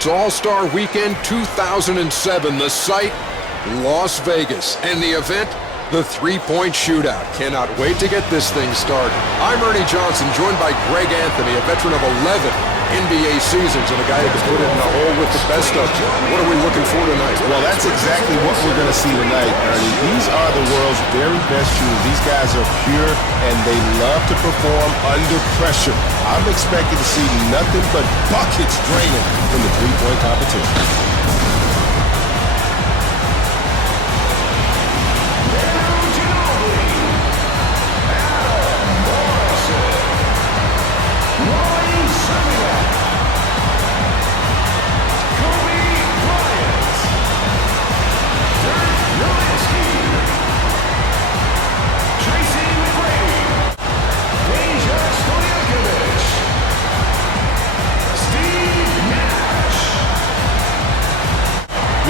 It's All-Star Weekend 2007. The site, Las Vegas. And the event, the three-point shootout. Cannot wait to get this thing started. I'm Ernie Johnson, joined by Greg Anthony, a veteran of 11 NBA seasons and a guy who can put it in the hole with the best of them. What are we looking for tonight? Well, that's exactly what we're going to see tonight, Ernie. These are the world's very best shooters. These guys are pure, and they love to perform under pressure. I'm expecting to see nothing but buckets draining in the three-point competition.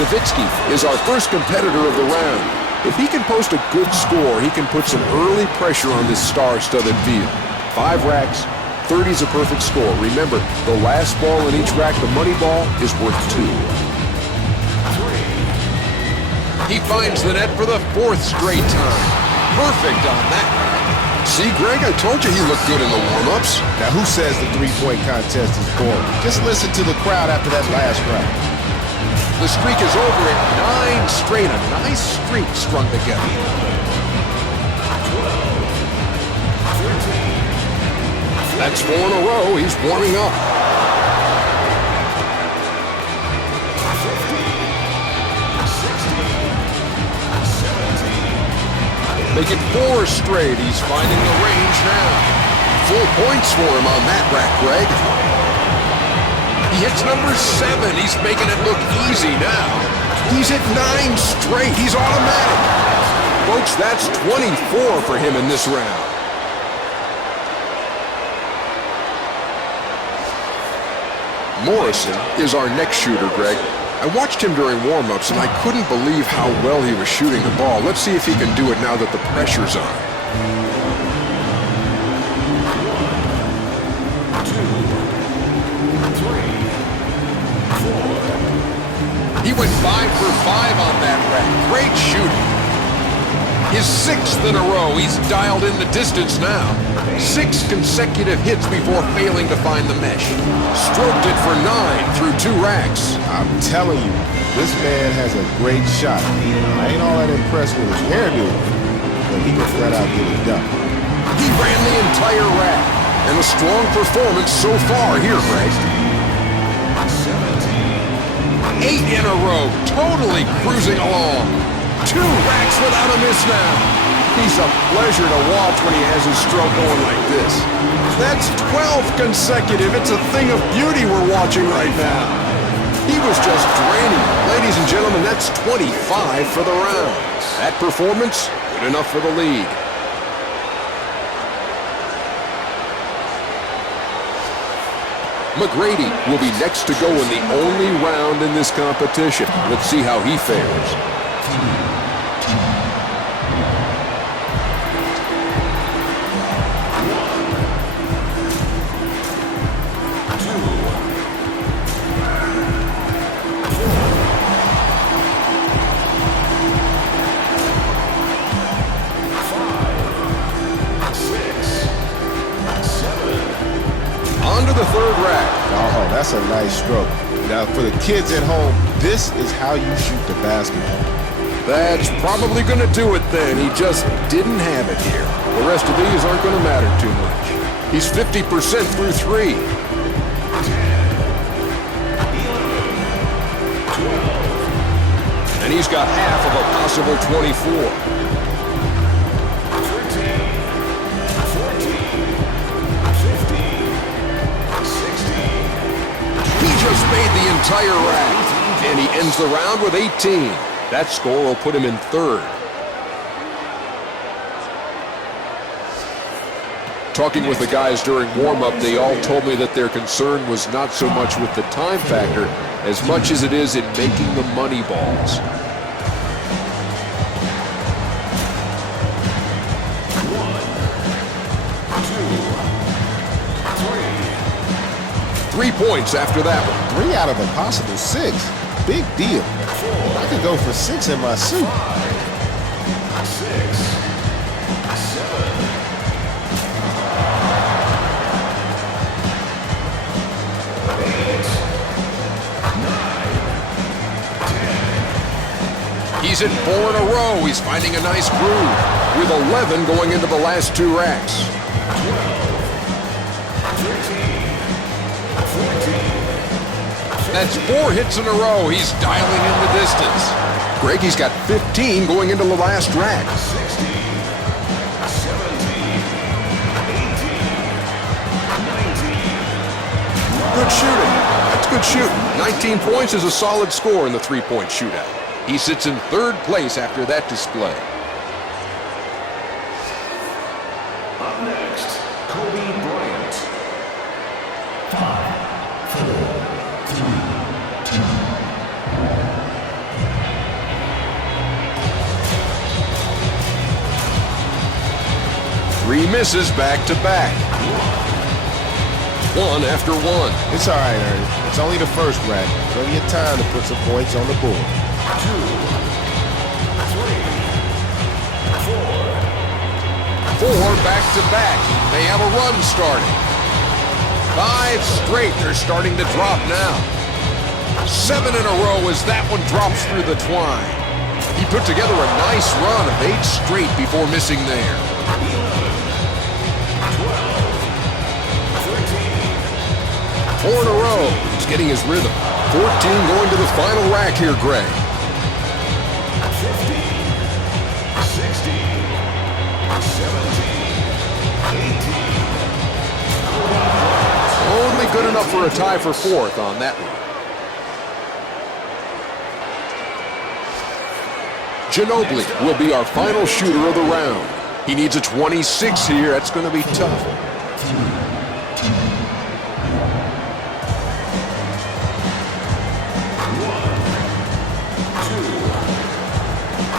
Nowitzki is our first competitor of the round. If he can post a good score, he can put some early pressure on this star-studded field. 5 racks, 30's a perfect score. Remember, the last ball in each rack, the money ball, is worth 2. He finds the net for the 4th straight time. Perfect on that. See, Greg, I told you he looked good in the warm-ups. Now, who says the three-point contest is boring? Just listen to the crowd after that last round. The streak is over at 9 straight. A nice streak strung together. 12, 13, that's 4 in a row. He's warming up. 15, 16, 17. Make it 4 straight. He's finding the range now. Full points for him on that rack, Greg. He hits number 7. He's making it look easy now. He's at 9 straight. He's automatic. Folks, that's 24 for him in this round. Morrison is our next shooter, Greg. I watched him during warm-ups, and I couldn't believe how well he was shooting the ball. Let's see if he can do it now that the pressure's on. 4. He went 5 for 5 on that rack. Great shooting. His 6th in a row. He's dialed in the distance now. 6 consecutive hits before failing to find the mesh. Stroked it for 9 through 2 racks. I'm telling you, this man has a great shot. I ain't all that impressed with his hairdo, but he can flat out get it done. He ran the entire rack. And a strong performance so far here, Greg. 8 in a row, totally cruising along. 2 racks without a miss now. He's a pleasure to watch when he has his stroke going like this. That's 12 consecutive. It's a thing of beauty we're watching right now. He was just draining. Ladies and gentlemen, that's 25 for the round. That performance, good enough for the lead. McGrady will be next to go in the only round in this competition. Let's see how he fares. On to the 3rd rack. Oh, that's a nice stroke. Now, for the kids at home, this is how you shoot the basketball. That's probably going to do it then. He just didn't have it here. The rest of these aren't going to matter too much. He's 50% through 3. 10, 11, 12. And he's got half of a possible 24. 'Just made the entire rack, and he ends the round with 18. That score will put him in 3rd. Talking with the guys during warm-up, they all told me that their concern was not so much with the time factor as much as it is in making the money balls. 3 3 points after that one. 3 out of a possible 6. Big deal. I could go for 6 in my suit. 6, 7, He's at 4 in a row. He's finding a nice groove with 11 going into the last 2 racks. 13, 14. That's 4 hits in a row. He's dialing in the distance. Greg, he's got 15 going into the last rack. 16, 17, 18, 19. Good shooting. That's good shooting. 19 points is a solid score in the three-point shootout. He sits in 3rd place after that display. Up next, Kobe Bryant. 5, 4, 3 misses back to back. 1 after 1. It's all right, Ernie. It's only the first rack. Plenty of time to put some points on the board. 2, 3, 4. 4 back to back. They have a run starting. 5 straight. They're starting to drop now. 7 in a row as that one drops through the twine. He put together a nice run of 8 straight before missing there. 4 in a row. He's getting his rhythm. 14 going to the final rack here, Greg. 15, 16, 17, 18. Only good enough for a tie for 4th on that one. Ginobili will be our final shooter of the round. He needs a 26 here. That's going to be tough.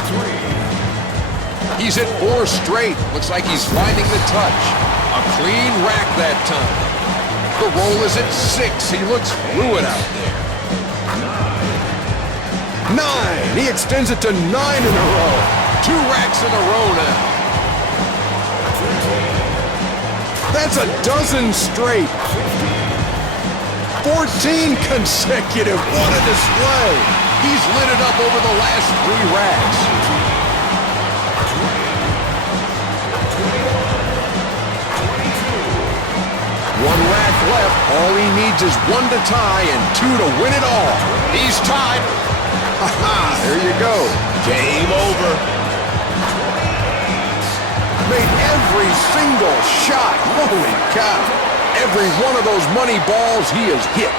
3. He's hit 4 straight. Looks like he's finding the touch. A clean rack that time. The roll is at 6. He looks fluid out there. 9. He extends it to 9 in a row. 2 racks in a row now. That's a dozen straight. 14 consecutive. What a display. He's lit it up over the last 3 racks. 1 rack left. All he needs is 1 to tie and 2 to win it all. He's tied. Ha-ha, there you go. Game over. Made every single shot. Holy cow. Every one of those money balls he has hit.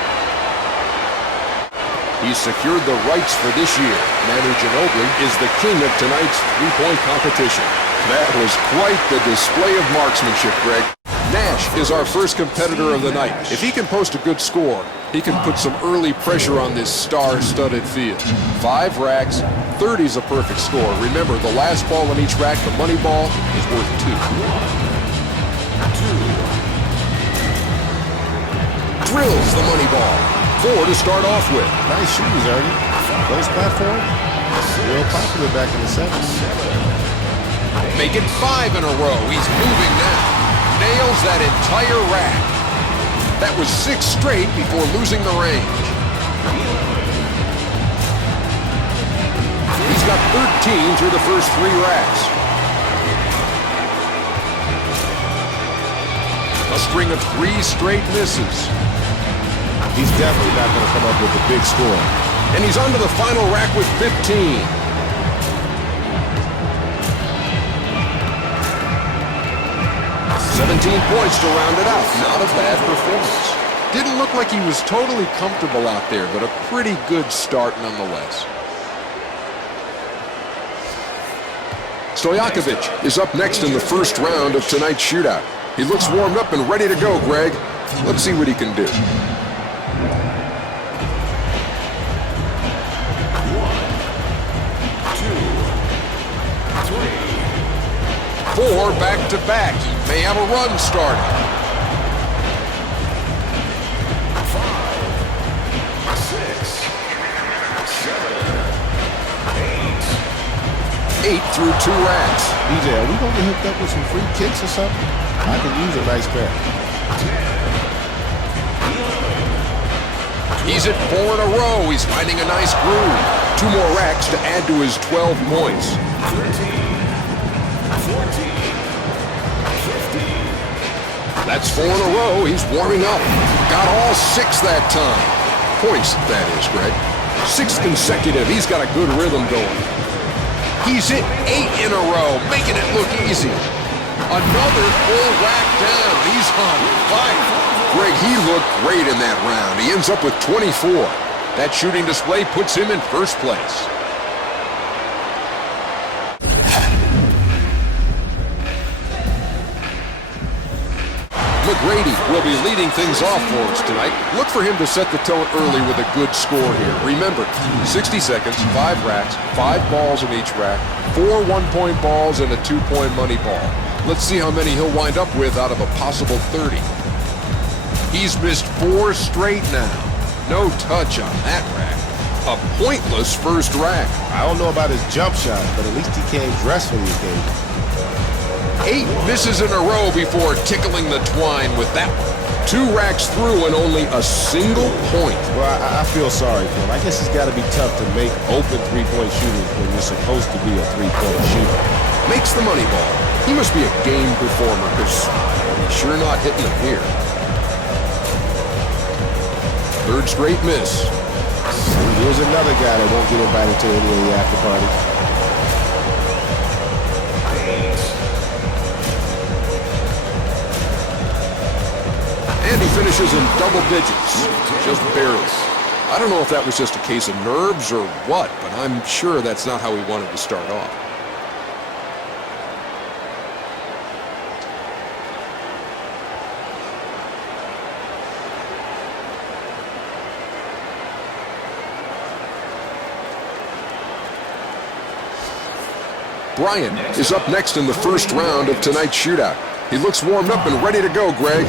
He's secured the rights for this year. Manu Ginobili is the king of tonight's three-point competition. That was quite the display of marksmanship, Greg. Nash is our first competitor of the night. If he can post a good score, he can put some early pressure on this star-studded field. 5 racks, 30 is a perfect score. Remember, the last ball on each rack, the money ball, is worth 2. 2. Drills the money ball. 4 to start off with. Nice shoes, Ernie. Those platforms, real popular back in the 70s. Make it 5 in a row. He's moving now. Nails that entire rack. That was 6 straight before losing the range. He's got 13 through the first 3 racks. A string of 3 straight misses. He's definitely not going to come up with a big score. And he's onto the final rack with 15. 17 points to round it out. Not a bad performance. Didn't look like he was totally comfortable out there, but a pretty good start nonetheless. Stojakovic is up next in the first round of tonight's shootout. He looks warmed up and ready to go, Greg. Let's see what he can do. 1, 2, 3. 4 back-to-back. He may have a run starting. 5, 8 through 2 racks. DJ, are we going to get hooked up with some free kicks or something? I can use a nice pair. He's at 4 in a row. He's finding a nice groove. 2 more racks to add to his 12 points. 13, 14, 15. That's 4 in a row. He's warming up. Got all 6 that time. Points, that is, Greg. 6 consecutive. He's got a good rhythm going. He's hit 8 in a row, making it look easy. Another full rack down. He's on fire. Greg, he looked great in that round. He ends up with 24. That shooting display puts him in first place. McGrady will be leading things off for us tonight. Look for him to set the tone early with a good score here. Remember, 60 seconds, 5 racks, 5 balls in each rack, 4 one-point balls, and a 2-point money ball. Let's see how many he'll wind up with out of a possible 30. He's missed 4 straight now. No touch on that rack. A pointless first rack. I don't know about his jump shot, but at least he came dressed for the occasion. 8 misses in a row before tickling the twine with that one. 2 racks through and only a single point. Well, I feel sorry for him. I guess it's got to be tough to make open three-point shooters when you're supposed to be a three-point shooter. Makes the money ball. He must be a game performer because he's sure not hitting them here. 3rd straight miss. And here's another guy that won't get invited to any of the after parties. And he finishes in double digits, just barely. I don't know if that was just a case of nerves or what, but I'm sure that's not how he wanted to start off. Brian is up next in the first round of tonight's shootout. He looks warmed up and ready to go, Greg.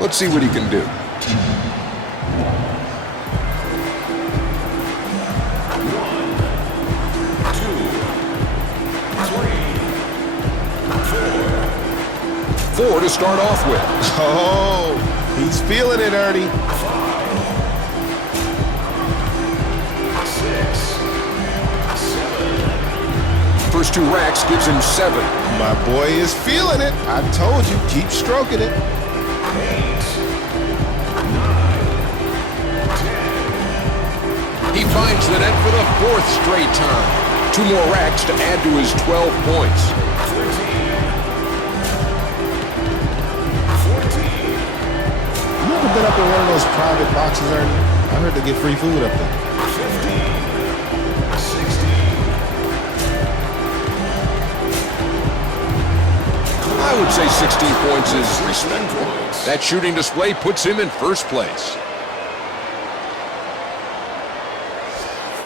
Let's see what he can do. 1, 2, 3, 4. 4 to start off with. Oh, he's feeling it, Ernie. 6, 7. First 2 racks gives him 7. My boy is feeling it. I told you, keep stroking it. 8, 9, 10. He finds the net for the 4th straight time. 2 more racks to add to his 12 points. 13, 14. You ever been up in one of those private boxes, Ernie? I heard they get free food up there. 15, 16. I would say 16 points is respectable. That shooting display puts him in first place.